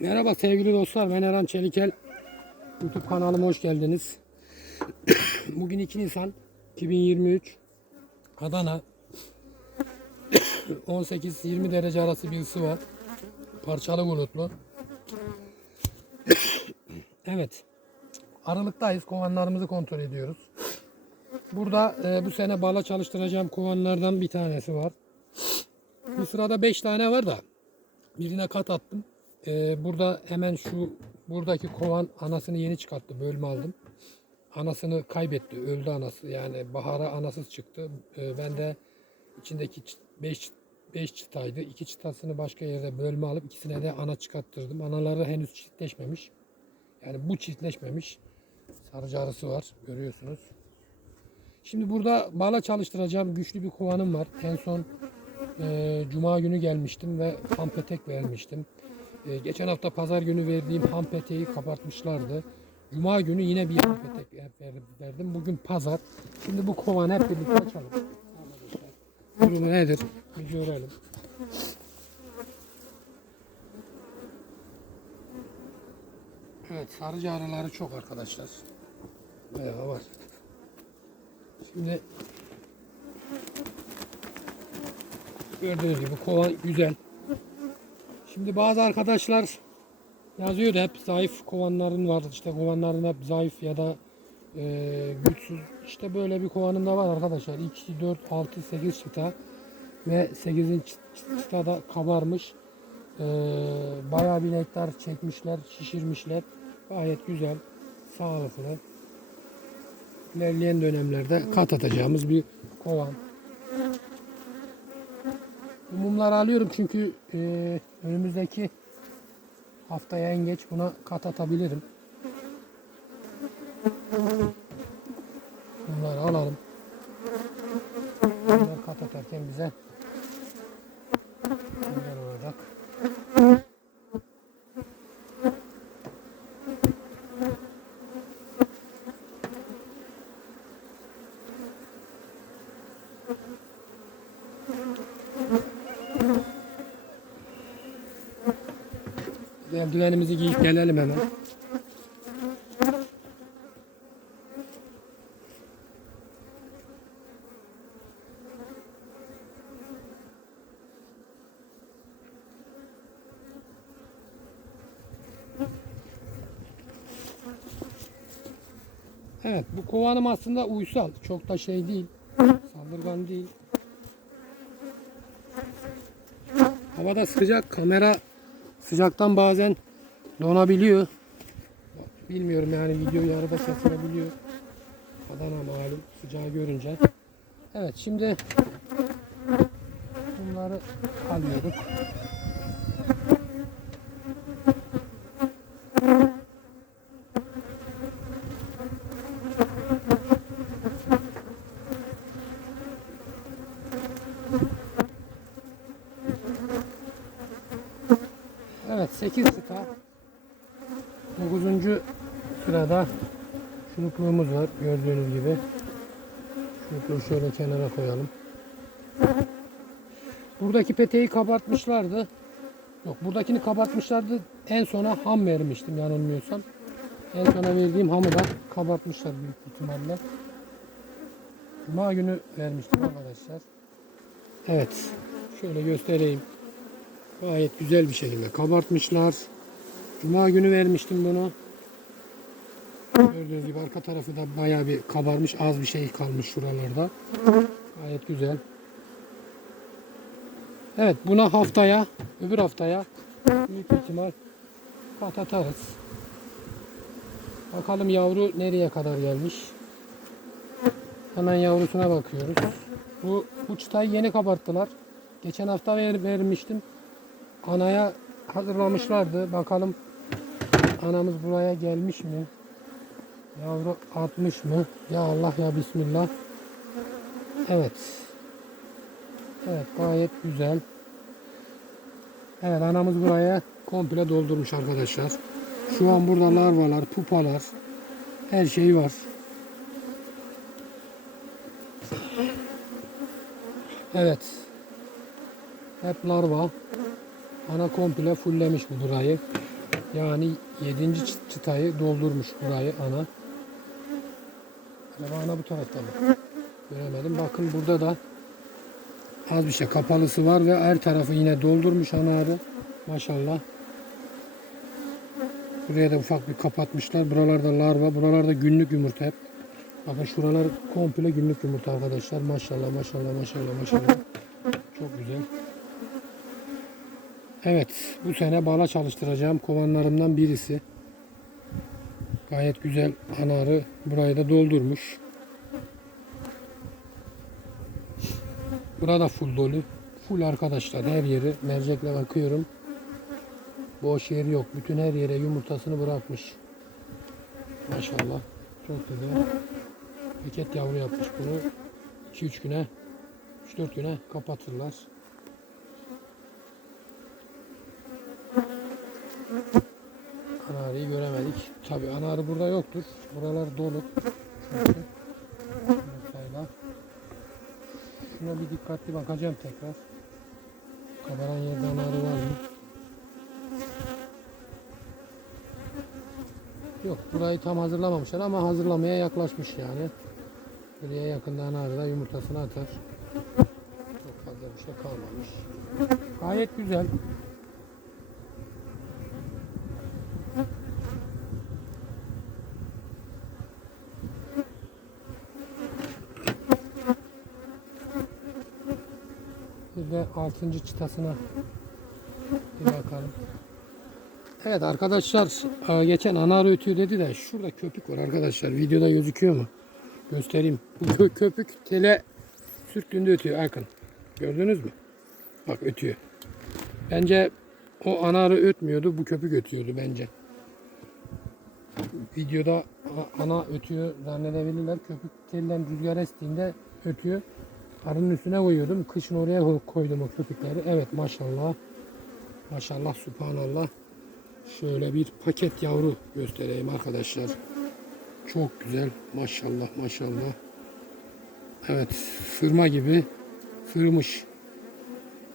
Merhaba sevgili dostlar ben Eren Çelikel. YouTube kanalıma hoş geldiniz. Bugün 2 Nisan 2023 Adana. 18-20 derece arası bir ısı var. Parçalı bulutlu. Evet Aralıktayız kovanlarımızı kontrol ediyoruz. Burada e, bu sene bala çalıştıracağım kovanlardan bir tanesi var. Bu sırada 5 tane var da Birine kat attım. Ee, burada hemen şu buradaki kovan anasını yeni çıkarttı. Bölme aldım. Anasını kaybetti. Öldü anası. Yani bahara anasız çıktı. Ee, ben de içindeki 5 5 çıtaydı. İki çıtasını başka yerde bölme alıp ikisine de ana çıkarttırdım. Anaları henüz çiftleşmemiş. Yani bu çiftleşmemiş. Sarıcı arısı var. Görüyorsunuz. Şimdi burada bala çalıştıracağım güçlü bir kovanım var. En son e, Cuma günü gelmiştim ve ham petek vermiştim. E, geçen hafta pazar günü verdiğim ham peteği kabartmışlardı. Cuma günü yine bir ham petek ver- verdim. Bugün pazar. Şimdi bu kovanı hep birlikte açalım. Durumu nedir? Bir görelim. Evet sarıcı arıları çok arkadaşlar. Bayağı var. Şimdi Gördüğünüz gibi kovan güzel. Şimdi bazı arkadaşlar yazıyordu hep zayıf kovanların var. İşte kovanların hep zayıf ya da e, güçsüz. İşte böyle bir kovanım da var arkadaşlar. 2, 4, 6, 8 çıta ve 8. çıta da kabarmış. E, bayağı bir nektar çekmişler, şişirmişler. Gayet güzel, sağlıklı. İlerleyen dönemlerde kat atacağımız bir kovan. Bu mumları alıyorum çünkü e, önümüzdeki haftaya en geç buna kat atabilirim. Eldivenimizi giyip gelelim hemen. Evet bu kovanım aslında uysal. Çok da şey değil. Saldırgan değil. Havada sıcak kamera sıcaktan bazen donabiliyor. Bilmiyorum yani video yarıda kesilebiliyor. Adana malum sıcağı görünce. Evet şimdi bunları alıyorduk. Evet 8 çıta. 9. sırada şunukluğumuz var gördüğünüz gibi. Şunukluğu şöyle kenara koyalım. Buradaki peteği kabartmışlardı. Yok buradakini kabartmışlardı. En sona ham vermiştim yanılmıyorsam. En sona verdiğim hamı da kabartmışlar büyük ihtimalle. Cuma günü vermiştim arkadaşlar. Evet. Şöyle göstereyim. Gayet güzel bir şekilde kabartmışlar. Cuma günü vermiştim bunu. Gördüğünüz gibi arka tarafı da bayağı bir kabarmış. Az bir şey kalmış şuralarda. Gayet güzel. Evet buna haftaya, öbür haftaya büyük ihtimal kat atarız. Bakalım yavru nereye kadar gelmiş. Hemen yavrusuna bakıyoruz. Bu, bu çıtayı yeni kabarttılar. Geçen hafta ver, vermiştim anaya hazırlamışlardı. Bakalım anamız buraya gelmiş mi? Yavru atmış mı? Ya Allah ya Bismillah. Evet. Evet gayet güzel. Evet anamız buraya komple doldurmuş arkadaşlar. Şu an burada larvalar, pupalar, her şey var. Evet. Hep larva. Ana komple fulllemiş bu burayı. Yani 7. çıtayı doldurmuş burayı ana. Acaba ana bu tarafta mı? Göremedim. Bakın burada da az bir şey kapalısı var ve her tarafı yine doldurmuş ana arı. Maşallah. Buraya da ufak bir kapatmışlar. Buralarda larva, buralarda günlük yumurta hep. Bakın şuralar komple günlük yumurta arkadaşlar. Maşallah maşallah maşallah maşallah. Çok güzel. Evet bu sene bala çalıştıracağım kovanlarımdan birisi. Gayet güzel anarı burayı da doldurmuş. Burada full dolu. Full arkadaşlar her yeri mercekle bakıyorum. Boş yer yok. Bütün her yere yumurtasını bırakmış. Maşallah. Çok güzel. Paket yavru yapmış bunu. 2-3 güne 3-4 güne kapatırlar. Anarıyı göremedik. Tabi anarı burada yoktur. Buralar dolu. Çünkü. Şuna bir dikkatli bakacağım tekrar. Kabaran yerde anarı var mı? Yok burayı tam hazırlamamışlar ama hazırlamaya yaklaşmış yani. Buraya yakında anarı da yumurtasını atar. Çok fazla bir şey kalmamış. Gayet güzel. De 6. çıtasına bir bakalım. Evet arkadaşlar e, geçen anar ötüyor dedi de şurada köpük var arkadaşlar. Videoda gözüküyor mu? Göstereyim. Bu kö- köpük tele sürttüğünde ötüyor Akın. Gördünüz mü? Bak ötüyor. Bence o anarı ötmüyordu. Bu köpük ötüyordu bence. Videoda ana ötüyor zannedebilirler. Köpük telden rüzgar estiğinde ötüyor. Arının üstüne koyuyordum. Kışın oraya ko- koydum o köpükleri. Evet maşallah. Maşallah subhanallah. Şöyle bir paket yavru göstereyim arkadaşlar. Çok güzel. Maşallah maşallah. Evet fırma gibi fırmış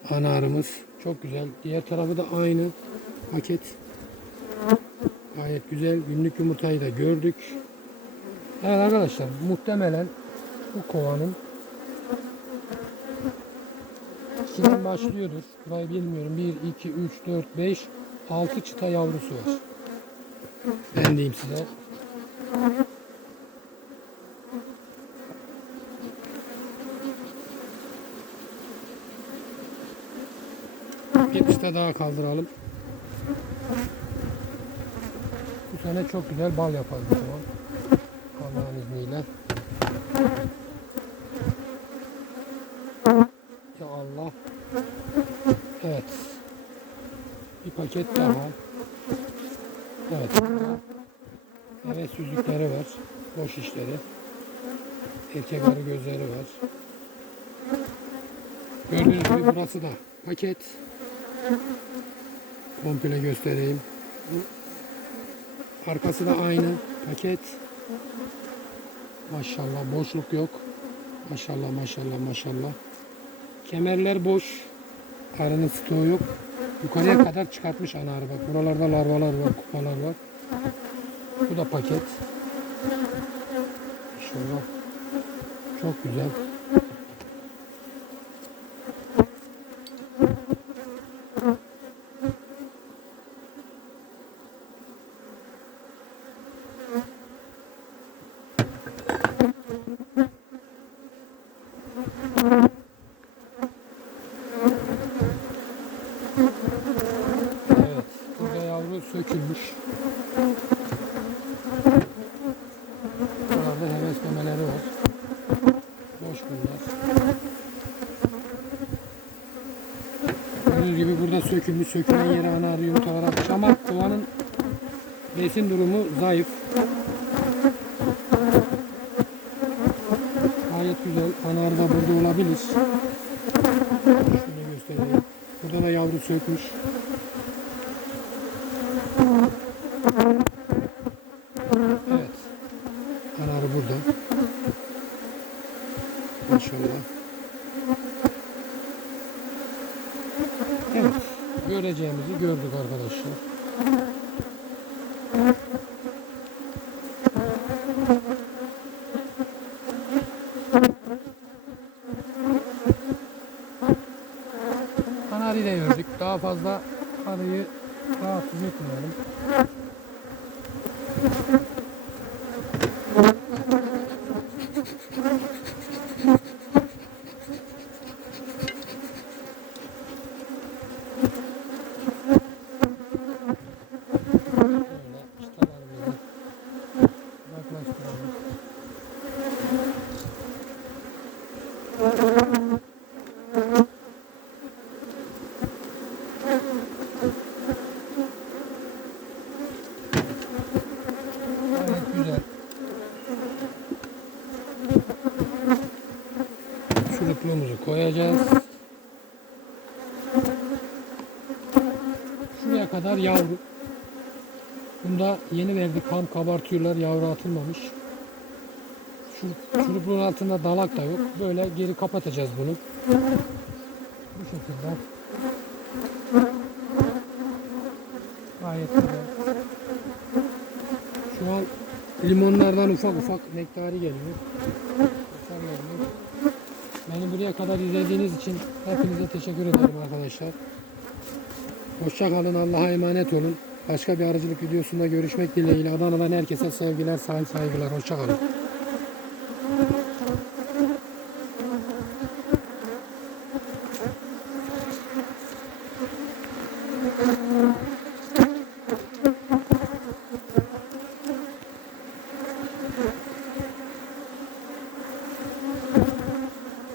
ana arımız. Çok güzel. Diğer tarafı da aynı paket. Gayet güzel. Günlük yumurtayı da gördük. Evet arkadaşlar muhtemelen bu kovanın İkiden başlıyordur. Burayı bilmiyorum. 1, 2, 3, 4, 5, 6 çıta yavrusu var. Ben diyeyim size. Bir çıta daha kaldıralım. Bu sene çok güzel bal yaparız o zaman. Allah'ın izniyle. Ya Allah. Evet. Bir paket daha. Evet. Evet süzükleri var. Boş işleri. Erkek arı gözleri var. Gördüğünüz gibi burası da paket. Komple göstereyim. Arkası da aynı paket. Maşallah boşluk yok. Maşallah maşallah maşallah. Kemerler boş. Arının stoğu yok. Yukarıya kadar çıkartmış ana arı bak. Buralarda larvalar var, kupalar var. Bu da paket. İnşallah. Çok güzel. Evet. Burada yavru sökülmüş. Buralarda heveslemeleri var. Boş bunlar. Burada sökülmüş. Sökülen yere ana yumurtalar atmış ama kovanın besin durumu zayıf. Gayet güzel. Ana da burada olabilir. Şöyle göstereyim. Burada da yavru sökmüş. Evet. Anarı burada. Maşallah. Evet. Göre vereceğimizi gördük arkadaşlar. Kanarıyı da gördük. Daha fazla arıyı rahatsız etmeyelim. Böyle çıtalarımızı yaklaştıralım. Gayet güzel. Şurupluğumuzu koyacağız. Şuraya kadar yavru. Bunda yeni verdik kan kabartıyorlar yavru atılmamış. Şu şurupluğun altında dalak da yok. Böyle geri kapatacağız bunu. Bu şekilde. Gayet güzel. Şu an limonlardan ufak ufak nektarı geliyor. Nektar geliyor. Buraya kadar izlediğiniz için hepinize teşekkür ederim arkadaşlar. Hoşça kalın, Allah'a emanet olun. Başka bir arıcılık videosunda görüşmek dileğiyle Adana'dan herkese sevgiler, saygılar. Hoşça kalın.